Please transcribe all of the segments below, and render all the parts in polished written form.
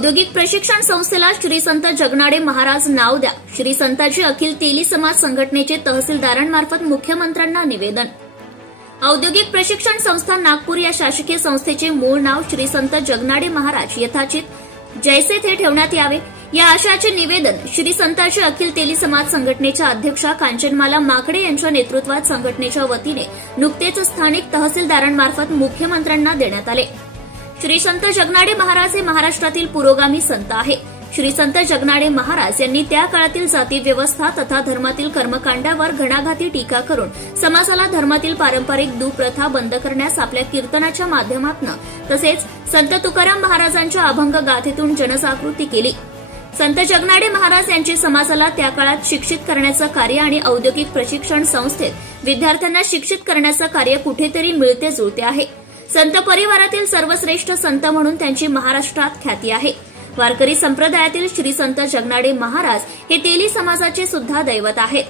औद्योगिक प्रशिक्षण संस्थेला श्री संत जगनाडे महाराज नाव द्या. श्री संताजी अखिल तेली समाज संघटनेचे तहसीलदारांमार्फत मुख्यमंत्र्यांना निवेदन. औद्योगिक प्रशिक्षण संस्था नागपूर या शासकीय संस्थेचे मूळ नाव श्री संत जगनाडे महाराज यथाचित जैसे थे ठेवण्यात यावे, या आशयाचे निवेदन श्री संताजी अखिल तेली समाज संघटनेच्या अध्यक्षा कांचनमाला माकडे यांच्या नेतृत्वात संघटनेच्या वतीने नुकतेच स्थानिक तहसीलदारांमार्फत मुख्यमंत्र्यांना देण्यात आले. श्री संत जगनाडे महाराज हे महाराष्ट्रातील पुरोगामी संत आहे. श्री संत जगनाडे महाराज यांनी त्या काळातील जाती व्यवस्था तथा धर्मातील कर्मकांडावर घणाघाती टीका करून समाजाला धर्मातील पारंपरिक दुप्रथा बंद करण्यास आपल्या कीर्तनाच्या माध्यमातून तसेच संत तुकाराम महाराजांच्या अभंग गाथेतून जनजागृती केली. संत जगनाडे महाराज यांचे समाजाला त्या काळात शिक्षित करण्याचं कार्य आणि औद्योगिक प्रशिक्षण संस्थेत विद्यार्थ्यांना शिक्षित करण्याचं कार्य कुठेतरी मिळते जुळते आहे. संत परिवारातील सर्वश्रेष्ठ संत म्हणून त्यांची महाराष्ट्रात ख्याती आहे. वारकरी संप्रदायातील श्री संत जगनाडे महाराज हे तेली समाजाचे सुद्धा दैवत आहेत.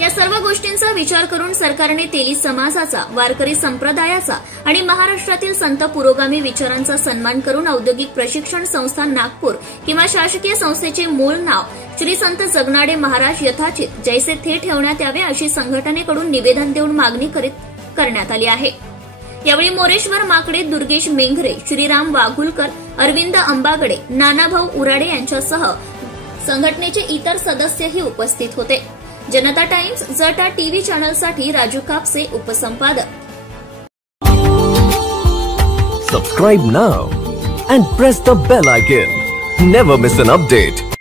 या सर्व गोष्टींचा विचार करून सरकारने तेली समाजाचा, वारकरी संप्रदायाचा आणि महाराष्ट्रातील संत पुरोगामी विचारांचा सन्मान करून औद्योगिक प्रशिक्षण संस्था नागपूर किंवा शासकीय संस्थेचे मूळ नाव श्री संत जगनाडे महाराज यथाचित जैसे थे ठेवण्यात यावे अशी संघटनेकडून निवेदन देऊन मागणी करण्यात आली आहे. यावेळी मोरेश्वर माकडे, दुर्गेश मेंघरे, श्रीराम वाघुलकर, अरविंद अंबागडे, नानाभाऊ उराडे यांच्यासह संघटनेचे इतर सदस्यही उपस्थित होते. जनता टाइम्स जटा टीव्ही चॅनलसाठी राजू कापसे उपसंपादक. Subscribe now and press the bell icon. Never miss an update.